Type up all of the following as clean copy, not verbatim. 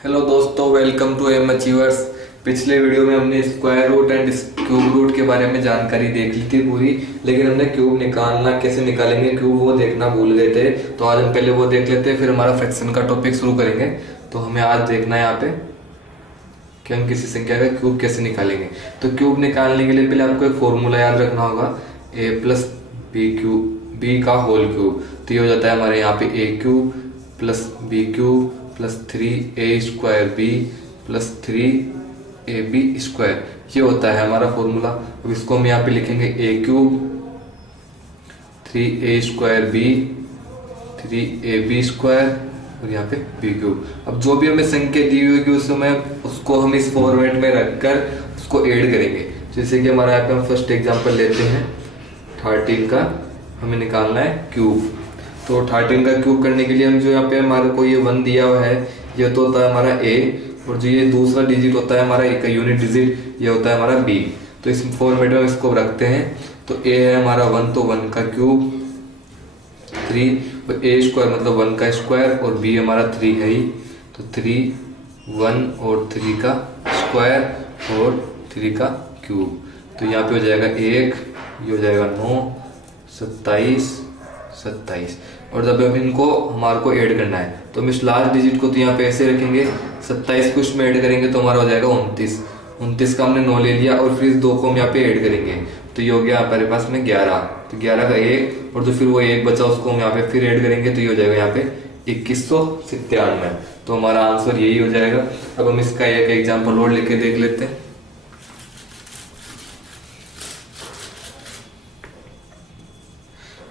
Hello दोस्तों, welcome to M Achievers. पिछले video में हमने square root and cube root के बारे में जानकारी देख ली थी पूरी, लेकिन हमने क्यूब निकालना कैसे निकालेंगे क्यूब वो देखना भूल गए थे। तो आज हम पहले वो देख लेते हैं, फिर हमारा फ्रैक्शन का टॉपिक शुरू करेंगे। तो हमें आज देखना है यहाँ पे कि हम किसी संख्या का क्यूब कैसे निकालेंगे। तो क्यूब निकालने के लिए पहले आपको एक फॉर्मूला याद रखना होगा, A plus B cube, B का होल क्यूब। तो ये हो जाता है हमारे यहाँ पे A cube plus B cube plus 3a² B plus 3ab square, ये होता है हमारा फॉर्मूला। अब इसको हम यहाँ पे लिखेंगे ए cube 3a² B 3ab square और यहाँ पे बी क्यूब। अब जो भी हमें संख्या दी हुई होगी उसको हम इस फॉर्मेट में रखकर उसको ऐड करेंगे। जैसे कि हमारा यहाँ पे हम फर्स्ट एग्जांपल लेते हैं 13 का, हमें निकालना है क्यूब। तो 13 का क्यूब करने के लिए हम जो यहाँ पे हमारे को ये 1 दिया हुआ है, ये तो होता है हमारा ए, और जो ये दूसरा डिजिट होता है हमारा एक यूनिट डिजिट, ये होता है हमारा बी। तो इस फॉर्मेट में इसको रखते हैं। तो ए है हमारा 1, तो 1 का क्यूब 3, और ए स्क्वायर मतलब 1 का स्क्वायर, और बी हमारा 3 है ही, तो 3 1 और 3 का स्क्वायर और 3 का क्यूब। तो यहाँ पे हो जाएगा 1, ये हो जाएगा 9 27 27। और जब हम इनको हमारे को ऐड करना है तो हम इस लास्ट डिजिट को तो यहाँ पे ऐसे रखेंगे, 27 को इसमें ऐड करेंगे तो हमारा हो जाएगा 29 का हमने 9 ले लिया, और फिर इस 2 को हम यहाँ पे ऐड करेंगे तो ये हो गया हमारे पास में 11। तो 11 का 1, और जो फिर वो 1 बचा उसको हम यहाँ पे फिर ऐड करेंगे तो ये हो जाएगा यहाँ पे 2197। तो हमारा आंसर यही हो जाएगा। अब हम इसका एक एग्जाम्पल और लेके देख लेते हैं।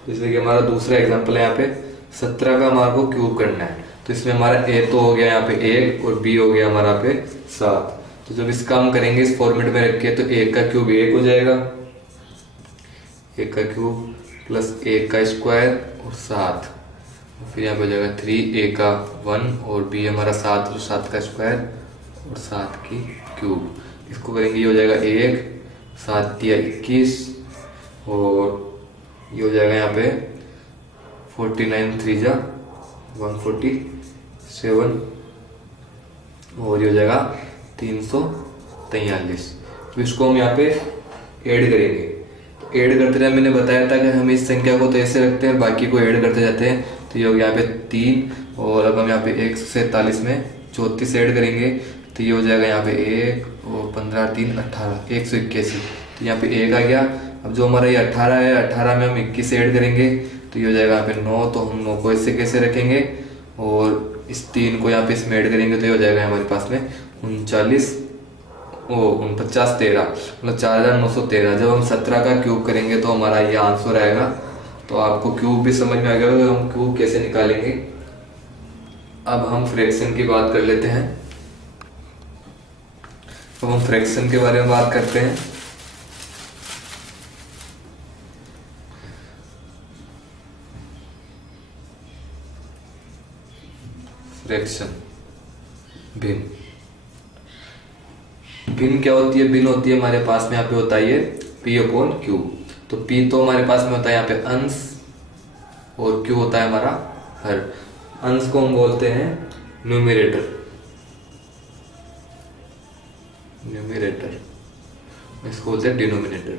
जैसे कि हमारा दूसरा एग्जांपल है यहाँ पे 17 का हमारे को क्यूब करना है। तो इसमें हमारा ए तो हो गया यहाँ पे 1 और बी हो गया हमारा पे 7। तो जब इसका हम करेंगे इस फॉर्मेट में रख के, तो 1 का क्यूब 1 हो जाएगा, 1 का क्यूब प्लस 1 का स्क्वायर और 7, फिर यहाँ पे हो जाएगा 3, a का 1 और b हमारा 7, तो 7 का स्क्वायर और 7 की क्यूब। इसको करेंगे ये हो जाएगा 1, 7 या 21, और ये हो जाएगा यहाँ पे 49 3 जा 147, और ये हो जाएगा 343। तो इसको हम यहाँ पे ऐड करेंगे। तो ऐड करते रहे, मैंने बताया था कि हम इस संख्या को तो ऐसे रखते हैं, बाकी को ऐड करते जाते हैं। तो ये हो गया यहाँ पे 3, और अब हम यहाँ पे 147 में 34 ऐड करेंगे तो ये हो जाएगा यहाँ पे 1 और 15 3 18 181। तो यहाँ पे 1 आ गया। अब जो हमारा ये 18 है, 18 में हम 21 ऐड करेंगे तो ये हो जाएगा यहाँ पे 9। तो हम 9 को ऐसे कैसे रखेंगे, और इस 3 को यहाँ पे इसमें ऐड करेंगे तो ये हो जाएगा हमारे पास में 39 49 13, मतलब 4913। जब हम 17 का क्यूब करेंगे तो हमारा ये आंसर आएगा। तो आपको क्यूब भी समझ में आ गया होगा हम क्यूब कैसे निकालेंगे। अब हम फ्रैक्शन की बात कर लेते हैं। तो हम फ्रैक्शन के बारे में बात करते हैं। फ्रैक्शन भिन्न, भिन्न क्या होती है? भिन्न होती है हमारे पास में यहाँ पे होता है ये p/q। तो p तो हमारे पास में होता है यहाँ पे अंश, और q होता है हमारा हर। अंश को हम बोलते हैं न्यूमरेटर, इसको बोलते हैं डिनोमिनेटर।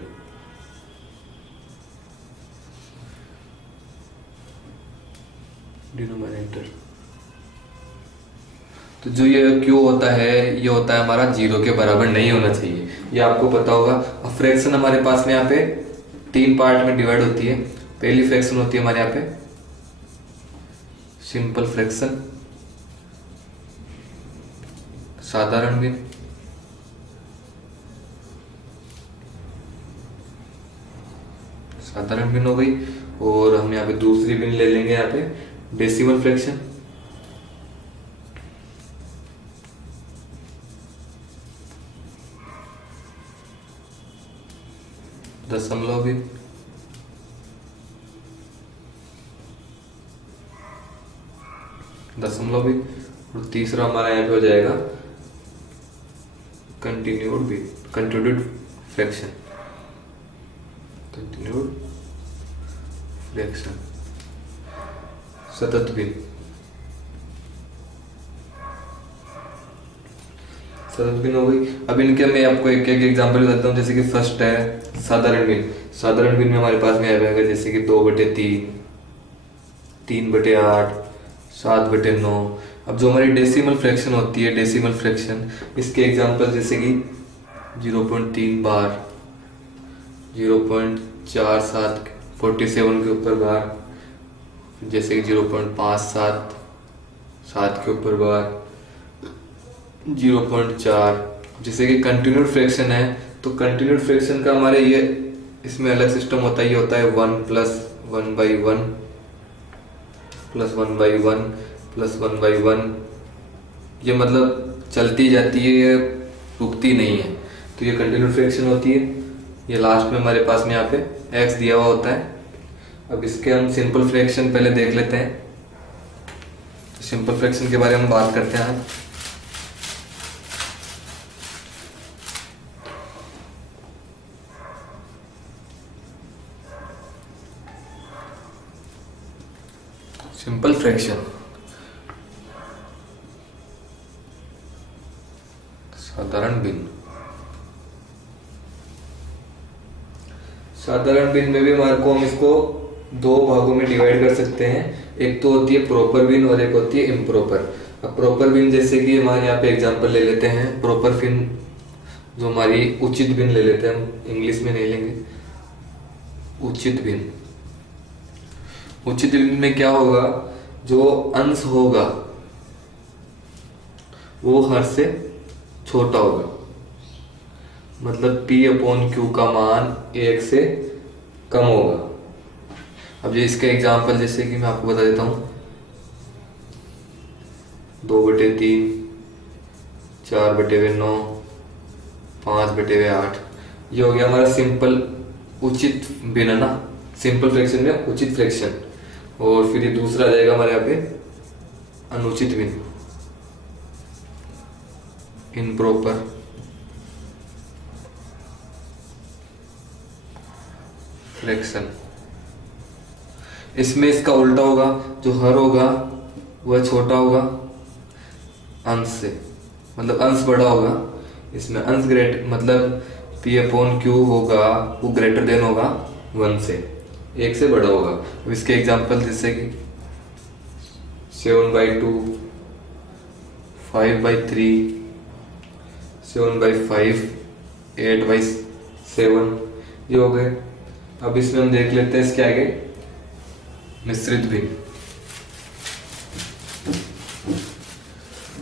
तो जो ये Q होता है ये होता है हमारा 0 के बराबर नहीं होना चाहिए, ये आपको पता होगा। अब फ्रैक्शन हमारे पास में यहाँ पे 3 पार्ट में डिवाइड होती है। पहली फ्रैक्शन होती है हमारे यहाँ पे सिंपल फ्रैक्शन, साधारण भिन्न, साधारण भिन्न हो गई। और हम यहाँ पे दूसरी भिन्न ले लेंगे यहाँ पे डेसिमल फ्रैक्शन, दशमलव भिन्न, और तीसरा हमारा यहाँ पे हो जाएगा कंटिन्यूड फ्रैक्शन, सतत भिन्न। सरल भिन्न हो गई। अब इनके मैं आपको एक एक एग्जाम्पल बताता हूँ। जैसे कि फर्स्ट है साधारण भिन्न। साधारण भिन्न में हमारे पास में आएगा जैसे कि 2/3, 3/8, 7/9। अब जो हमारी डेसिमल फ्रैक्शन होती है, डेसिमल फ्रैक्शन, इसके एग्जाम्पल जैसे कि 0.3 बार, 0.47 47 के ऊपर बार, जैसे कि 0.57 7 के ऊपर बार, 0.4। जैसे कि कंटिन्यूड फ्रैक्शन है तो कंटिन्यूड फ्रैक्शन का हमारे ये इसमें अलग सिस्टम होता है। ये होता है 1 + 1/1 + 1/1 + 1/1। ये मतलब चलती जाती है, ये रुकती नहीं है, तो ये कंटिन्यूड फ्रैक्शन होती है। ये लास्ट में हमारे पास में यहाँ पे x दिया हुआ होता है। अब इसके हम सिंपल फ्रैक्शन पहले देख लेते हैं। तो सिंपल फ्रैक्शन के बारे में बात करते हैं। सिंपल फ्रैक्शन, साधारण भिन्न। साधारण भिन्न में भी हमारे को हम इसको दो भागों में डिवाइड कर सकते हैं। एक तो होती है प्रॉपर भिन्न और एक होती है इम्प्रॉपर। अब प्रॉपर भिन्न जैसे कि हमारे यहाँ पे एग्जांपल ले लेते हैं। प्रॉपर भिन्न जो हमारी उचित भिन्न ले लेते हैं, हम इंग्लिश में नहीं लेंगे, उचित भिन्न। उचित भिन्न में क्या होगा, जो अंश होगा वो हर से छोटा होगा। मतलब P/Q का मान 1 से कम होगा। अब ये इसका एग्जांपल जैसे कि मैं आपको बता देता हूँ, 2/3, 4/9, 5/8। ये हो गया हमारा सिंपल उचित भिन्न ना, सिंपल फ्रैक्शन में उचित फ्रैक्शन। और फिर ये दूसरा आ जाएगा हमारे यहाँ पे अनुचित भिन्न, इम्प्रॉपर फ्रैक्शन। इसमें इसका उल्टा होगा, जो हर होगा वह छोटा होगा अंश से, मतलब अंश बड़ा होगा। इसमें अंश ग्रेट मतलब P/Q होगा वो ग्रेटर देन होगा 1 से, 1 से बड़ा होगा। अब इसके एग्जांपल जैसे कि 7/2, 5/3, 7/5, 8/7 ये हो गए। अब इसमें हम देख लेते हैं इसके आगे मिश्रित भिन्न।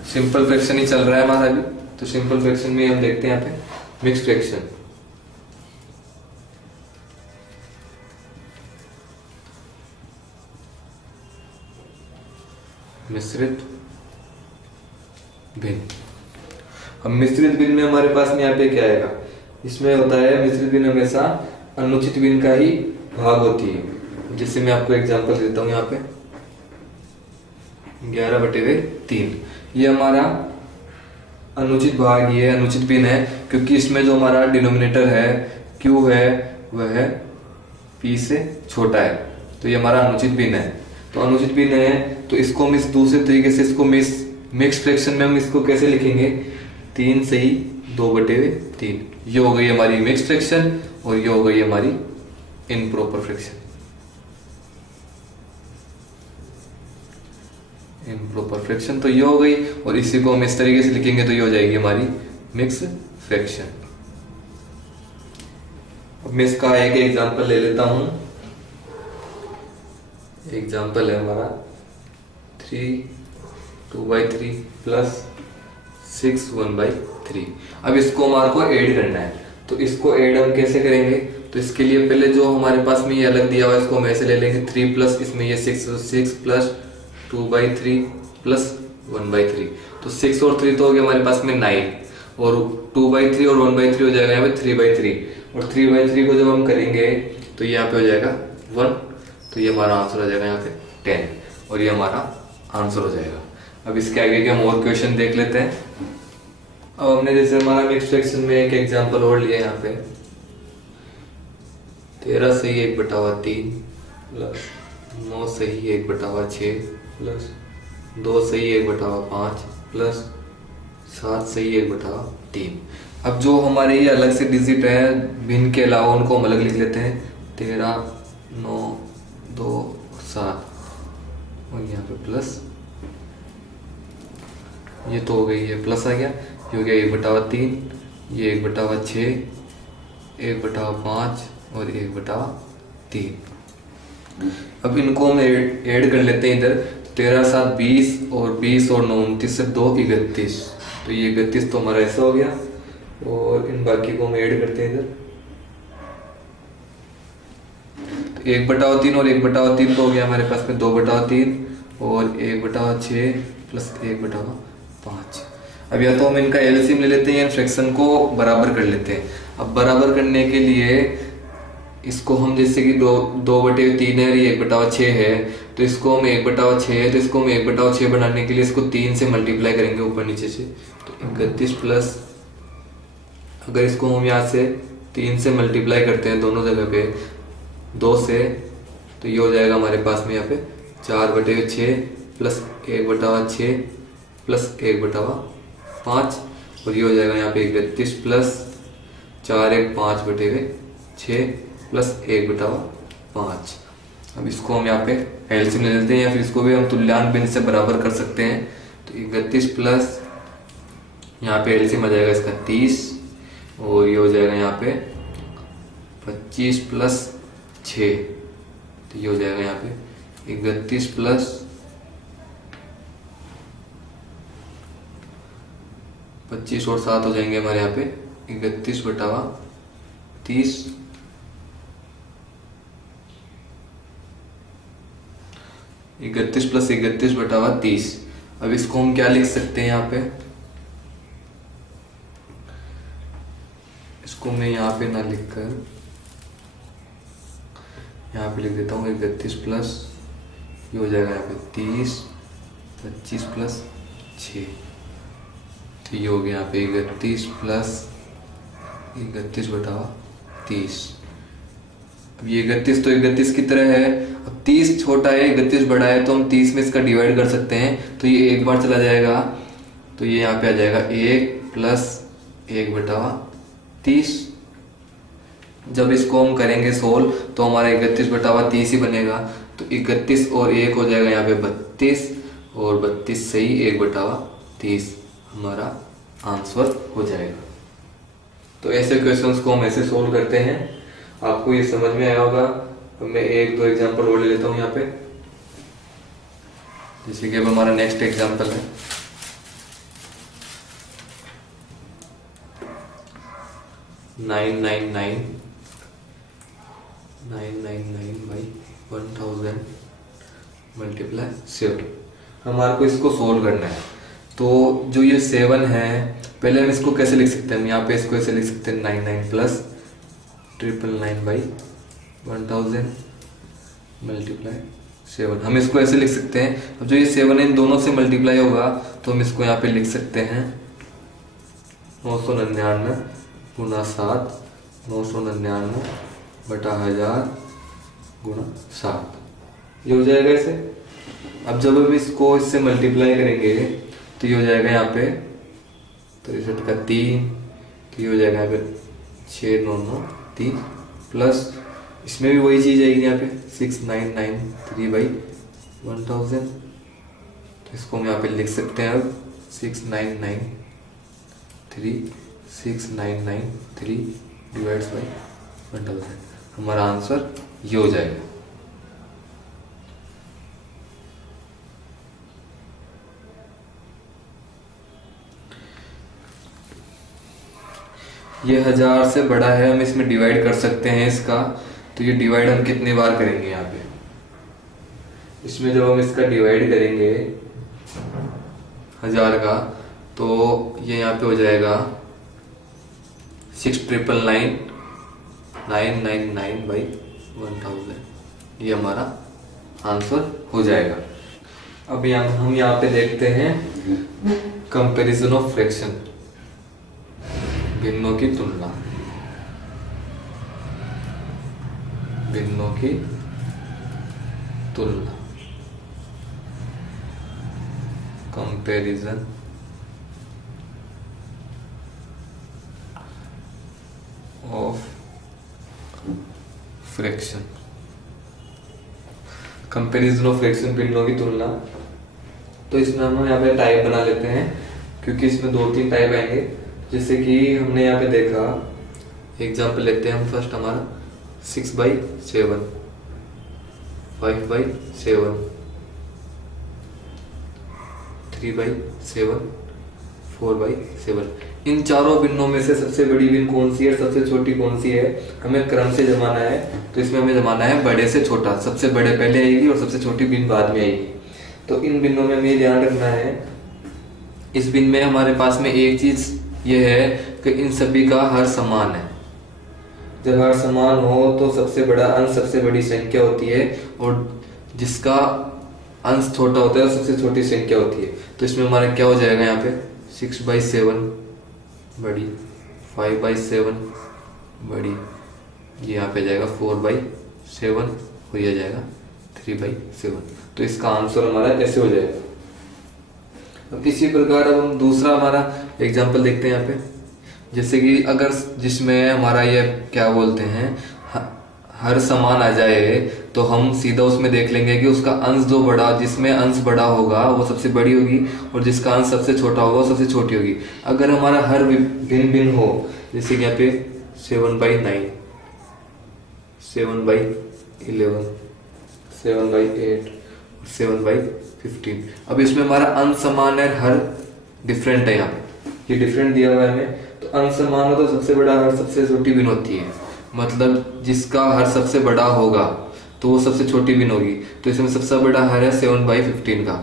सिंपल फ्रैक्शन ही चल रहा है हमारा अभी, तो सिंपल फ्रैक्शन में हम देखते हैं यहाँ पे मिक्स्ड फ्रैक्शन। मिश्रित भिन्न। अब मिश्रित भिन्न में हमारे पास में यहाँ पे क्या आएगा, इसमें होता है मिश्रित भिन्न हमेशा अनुचित भिन्न का ही भाग होती है। जिससे मैं आपको एग्जांपल देता हूँ यहाँ पे 11/3। ये हमारा अनुचित भाग, ये अनुचित भिन्न है क्योंकि इसमें जो हमारा डिनोमिनेटर है Q है वह P से छोटा है, तो ये हमारा अनुचित भिन्न है। तो अनुचित भिन्न है तो इसको हम इस दूसरे तरीके से इसको मिक्स फ्रैक्शन में हम इसको कैसे लिखेंगे, 3 सही 2/3। ये हो गई हमारी मिक्स फ्रैक्शन और ये हो गई हमारी इम्प्रॉपर फ्रैक्शन। इम्प्रॉपर फ्रैक्शन तो ये हो गई, और इसी को हम इस तरीके से लिखेंगे तो ये हो जाएगी हमारी मिक्स फ्रैक्शन। अब मैं इसका एक एग्जांपल ले लेता हूं। एग्जांपल है हमारा 3 2/3 प्लस 6 1/3। अब इसको हमारे को ऐड करना है, तो इसको ऐड हम कैसे करेंगे, तो इसके लिए पहले जो हमारे पास में ये अलग दिया हुआ है इसको हम ऐसे ले लेंगे 3 प्लस इसमें ये 6 प्लस 2/3 प्लस 1/3। तो 6 और 3 तो हो गया हमारे पास में 9, और 2/3 और 1/3 हो जाएगा यहाँ पे 3/3, और 3/3 को जब हम करेंगे तो यहाँ पे हो जाएगा 1, तो ये हमारा आंसर हो जाएगा यहाँ पे 10, और ये हमारा आंसर हो जाएगा। अब इसके आगे के हम और क्वेश्चन देख लेते हैं। अब हमने जैसे हमारा मिक्स फ्रैक्शन में एक एग्जांपल और लिया यहाँ पे 13 सही 1/3 प्लस 9 सही 1/6 प्लस 2 सही 1/5 प्लस 7 सही 1/3। अब जो हमारे ये अलग से डिजिट है भिन्न के अलावा उनको हम अलग लिख लेते हैं। 13, 9, 2, 7 और यहाँ पे प्लस, ये तो हो गई, ये प्लस आ गया, ये हो गया 1/3, ये 1/6, 1/5 और 1/3। अब इनको हम ऐड कर लेते हैं इधर। 13 7 20 और 20 और 9 29 से 2 31, तो ये 31 तो हमारा ऐसा हो गया। और इन बाकी को हम ऐड करते हैं इधर। तो 1/3 और 1/3 तो हो गया हमारे पास में 2/3 और 1/6 प्लस 1/5। अब या तो हम इनका एलसीएम ले लेते हैं या फ्रैक्शन को बराबर कर लेते हैं। अब बराबर करने के लिए इसको हम, जैसे कि 2/3 है और ये 1/6 है, तो इसको हम 1/6 है तो इसको हम 1/6 बनाने के लिए इसको 3 से मल्टीप्लाई करेंगे ऊपर नीचे से। तो 31 प्लस, अगर इसको हम यहाँ से 3 से मल्टीप्लाई करते हैं दोनों जगह पे 2 से, तो ये हो जाएगा हमारे पास में यहाँ पे 4/6 प्लस 1/6 प्लस 1/5 और ये हो जाएगा यहाँ पे 31 प्लस 4 1 5/6 प्लस 1/5। अब इसको हम यहाँ पे एलसीएम ले लेते हैं या फिर इसको भी हम तुल्यांक भिन्न से बराबर कर सकते हैं। तो 31 प्लस यहाँ पे एलसीएम आ जाएगा इसका 30 और ये हो जाएगा यहाँ पे 25 प्लस 6, तो ये हो जाएगा यहाँ पे 31 प्लस 25 और 7 हो जाएंगे हमारे यहाँ पे 31/30, 31 प्लस 31/30। अब इसको हम क्या लिख सकते हैं यहाँ पे, इसको मैं यहाँ पे ना लिखकर यहाँ पे लिख देता हूँ 31 प्लस, ये हो जाएगा यहाँ पे 30, 25 प्लस 6, तो ये हो गया यहाँ पे 31 प्लस 31/30। अब ये 31 तो 31 की तरह है, अब 30 छोटा है 31 बड़ा है, तो हम 30 में इसका डिवाइड कर सकते हैं, तो ये एक बार चला जाएगा, तो ये यहाँ पे आ जाएगा 1 प्लस 1/30। जब इसको हम करेंगे सोल्व तो हमारा 31/30 ही बनेगा, तो 31 और 1 हो जाएगा यहाँ पे 32 और 32 से ही 1/30 हमारा आंसर हो जाएगा। तो ऐसे क्वेश्चंस को हम ऐसे सोल्व करते हैं। आपको ये समझ में आया होगा। तो मैं 1-2 एग्जांपल और ले लेता हूँ यहाँ पे, जैसे कि अब हमारा नेक्स्ट एग्जांपल है 999/1000 मल्टीप्लाई 7। हमारे को इसको सोल्व करना है। तो जो ये 7 है, पहले हम इसको कैसे लिख सकते हैं, हम यहाँ पे इसको ऐसे लिख सकते हैं 99 प्लस 999/1000 मल्टीप्लाई 7। हम इसको ऐसे लिख सकते हैं। अब जो ये 7 इन दोनों से मल्टीप्लाई होगा तो हम इसको यहाँ पे लिख सकते हैं 999 गुना 7, 999/1000 गुना 7, ये हो जाएगा ऐसे। अब जब हम इसको इससे मल्टीप्लाई करेंगे तो ये हो जाएगा यहाँ पे 63 का 3, तो ये हो जाएगा यहाँ पे 6993 प्लस इसमें भी वही चीज आएगी यहाँ पे 6993/1000। तो इसको हम यहाँ पे लिख सकते हैं अब 6993 डिवाइड्स बाई 1000। हमारा आंसर ये हो जाएगा। ये 1000 से बड़ा है, हम इसमें डिवाइड कर सकते हैं इसका। तो ये डिवाइड हम कितनी बार करेंगे यहाँ पे, इसमें जब हम इसका डिवाइड करेंगे 1000 का, तो ये यहाँ पे हो जाएगा 6,999/1000। ये हमारा आंसर हो जाएगा। अब हम यहाँ पे देखते हैं कंपैरिजन ऑफ फ्रैक्शन, भिन्नों की तुलना, भिन्नों की तुलना, comparison fraction, comparison of fraction भिन्नों की तुलना। तो इसमें हम यहाँ पे टाइप बना लेते हैं, क्योंकि इसमें 2-3 टाइप आएंगे। जैसे कि हमने यहाँ पे देखा, एग्जाम्पल लेते हैं हम फर्स्ट हमारा 6/7, 5/7, 3/7, 4/7। इन चारों भिन्नों में से सबसे बड़ी भिन्न कौन सी है, सबसे छोटी कौन सी है, हमें क्रम से जमाना है। तो इसमें हमें जमाना है बड़े से छोटा, सबसे बड़े पहले आएगी और सबसे छोटी भिन्न बाद में आएगी। तो इन भिन्नों में हमें ध्यान रखना है, इस भिन्न में हमारे पास में एक चीज ये है कि इन सभी का हर समान है। जब हर समान हो तो सबसे बड़ा अंश सबसे बड़ी संख्या होती है, और जिसका अंश छोटा होता है सबसे छोटी संख्या होती है। तो इसमें हमारा क्या हो जाएगा, यहाँ पे 6/7 बड़ी, 5/7 बड़ी, ये यहाँ पे जाएगा 4/7 और ये जाएगा 3/7। तो इसका आंसर हमारा ऐसे हो जाएगा। अब इसी प्रकार अब हम दूसरा हमारा एग्जांपल देखते हैं यहाँ पे। जैसे कि अगर जिसमें हमारा ये क्या बोलते हैं हर समान आ जाए, तो हम सीधा उसमें देख लेंगे कि उसका अंश जो बड़ा, जिसमें अंश बड़ा होगा वो सबसे बड़ी होगी, और जिसका अंश सबसे छोटा होगा वो सबसे छोटी होगी। अगर हमारा हर भिन्न भिन्न हो, जैसे कि यहाँ पे 7/9, 7/11, 7/8, 7/15। अब इसमें हमारा अंश समान है, हर डिफरेंट है। यहाँ पे ये डिफरेंट दिया हुआ है हमें, तो अंश समान हो तो सबसे बड़ा हर सबसे छोटी भिन्न होती है। मतलब जिसका हर सबसे बड़ा होगा तो वो सबसे छोटी भिन्न होगी। तो इसमें सबसे बड़ा हर है 7/15 का,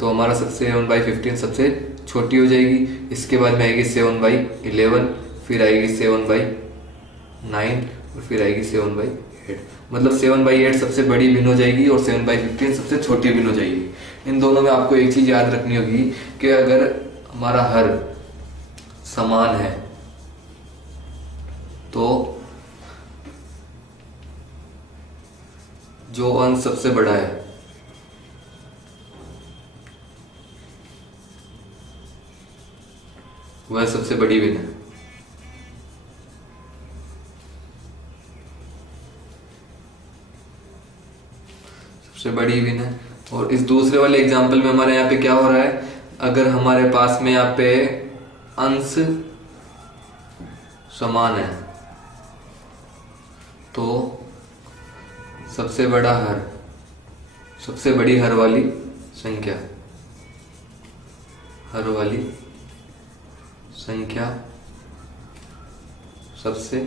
तो हमारा सबसे 7/15 सबसे छोटी हो जाएगी। इसके बाद में आएगी 7/11, फिर आएगी 7/9 और फिर आएगी 7/8। मतलब 7/8 सबसे बड़ी भिन्न हो जाएगी और 7/15 सबसे छोटी भिन्न हो जाएगी। इन दोनों में आपको एक चीज याद रखनी होगी कि अगर हमारा हर समान है तो जो अंश सबसे बड़ा है वह सबसे बड़ी भिन्न है। सबसे बड़ी भिन्न है। और इस दूसरे वाले एग्जांपल में हमारे यहाँ पे क्या हो रहा है, अगर हमारे पास में यहाँ पे अंश समान है तो सबसे बड़ा हर, सबसे बड़ी हर वाली संख्या, हर वाली संख्या सबसे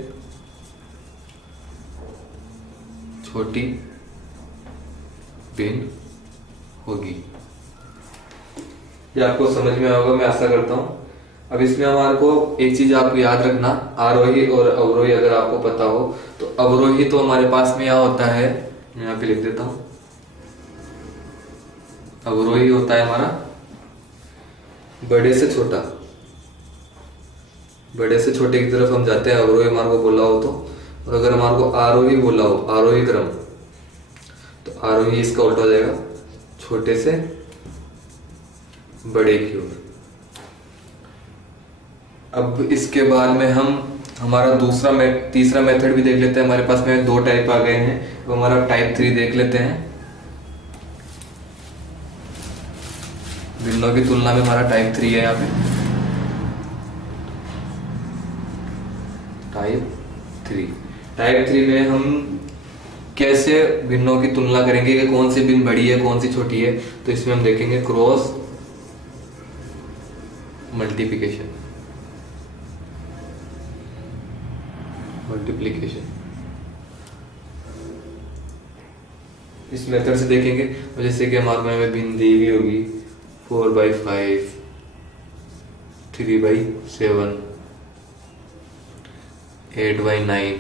छोटी भिन्न होगी। ये आपको समझ में होगा, मैं आशा करता हूं। अब इसमें हमारे को एक चीज आपको याद रखना, आरोही और अवरोही अगर आपको पता हो तो अवरोही तो हमारे पास में यहाँ होता है, मैं यहाँ पे लिख देता हूं, अवरोही होता है हमारा बड़े से छोटा, बड़े से छोटे की तरफ हम जाते हैं अवरोही हमारे को बोला हो तो। और अगर हमारे को आरोही बोला हो, आरोही क्रम, तो आरोही इसका उल्टा हो जाएगा, छोटे से बड़े की ओर। अब इसके बाद में हम हमारा तीसरा मेथड भी देख लेते हैं। हमारे पास में 2 टाइप आ गए हैं, तो हमारा टाइप 3 देख लेते हैं। भिन्नों की तुलना में हमारा टाइप 3 है यहाँ पे, टाइप 3 में हम कैसे भिन्नों की तुलना करेंगे कि कौन सी भिन्न बड़ी है कौन सी छोटी है। तो इसमें हम देखेंगे क्रॉस मल्टीप्लिकेशन, इस मेथड से देखेंगे। और जैसे कि हमारे में भिन्न दी हुई होगी 4/5, 3/7, 8/9,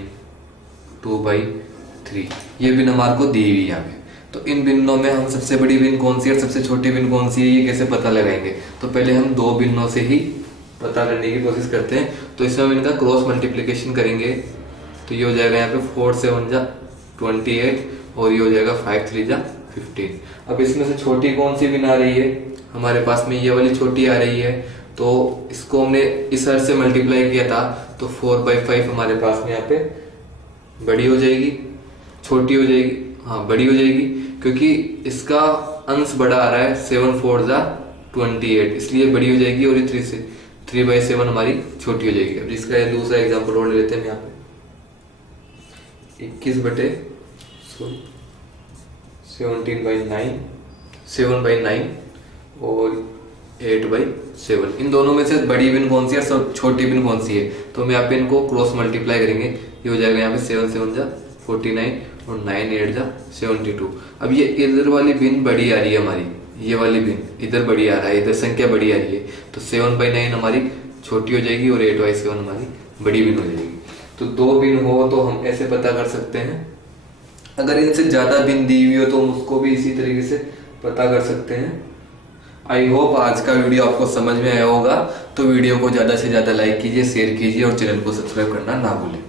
2/3, ये भिन्न हमारे को दी हुई यहाँ पे। तो इन भिन्नों में हम सबसे बड़ी भिन्न कौन सी है और सबसे छोटी भिन्न कौन सी है, ये कैसे पता लगाएंगे। तो पहले हम 2 भिन्नों से ही पता करने की कोशिश करते हैं। तो इसमें हम इनका क्रॉस मल्टीप्लिकेशन करेंगे, तो ये हो जाएगा यहाँ पे 4 7 जा 28 और ये हो जाएगा 5 3 जा 15। अब इसमें से छोटी कौन सी भिन्न आ रही है, हमारे पास में ये वाली छोटी आ रही है। तो इसको हमने इस हर से मल्टीप्लाई किया था, तो 4/5 हमारे पास में यहाँ पे बड़ी हो जाएगी छोटी हो जाएगी, हाँ बड़ी हो जाएगी, क्योंकि इसका अंश बड़ा आ रहा है, 7 4 जा 28, इसलिए बड़ी हो जाएगी, और ये 3/7 हमारी छोटी हो जाएगी। अब इसका दूसरा एग्जाम्पल और ले लेते हैं यहाँ पे, 17/9, 7/9 और 8/7, इन दोनों में से बड़ी बिन कौन सी है, सब छोटी बिन कौन सी है, तो हम यहाँ पे इनको क्रॉस मल्टीप्लाई करेंगे, ये हो जाएगा यहाँ पे 7 7 जा 49 और 9 8 जा 72। अब ये इधर वाली बिन बड़ी आ रही है हमारी, ये वाली बिन इधर बड़ी आ रहा है, इधर संख्या बड़ी आ रही है, तो 7/9 हमारी छोटी हो जाएगी और 8/7 हमारी बड़ी बिन हो जाएगी। तो दो बिन हो तो हम ऐसे पता कर सकते हैं, अगर इनसे ज्यादा बिन दी हुई हो तो हम उसको भी इसी तरीके से पता कर सकते हैं। आई होप आज का वीडियो आपको समझ में आया होगा, तो वीडियो को ज्यादा से ज्यादा लाइक कीजिए, शेयर कीजिए और चैनल को सब्सक्राइब करना ना भूलें।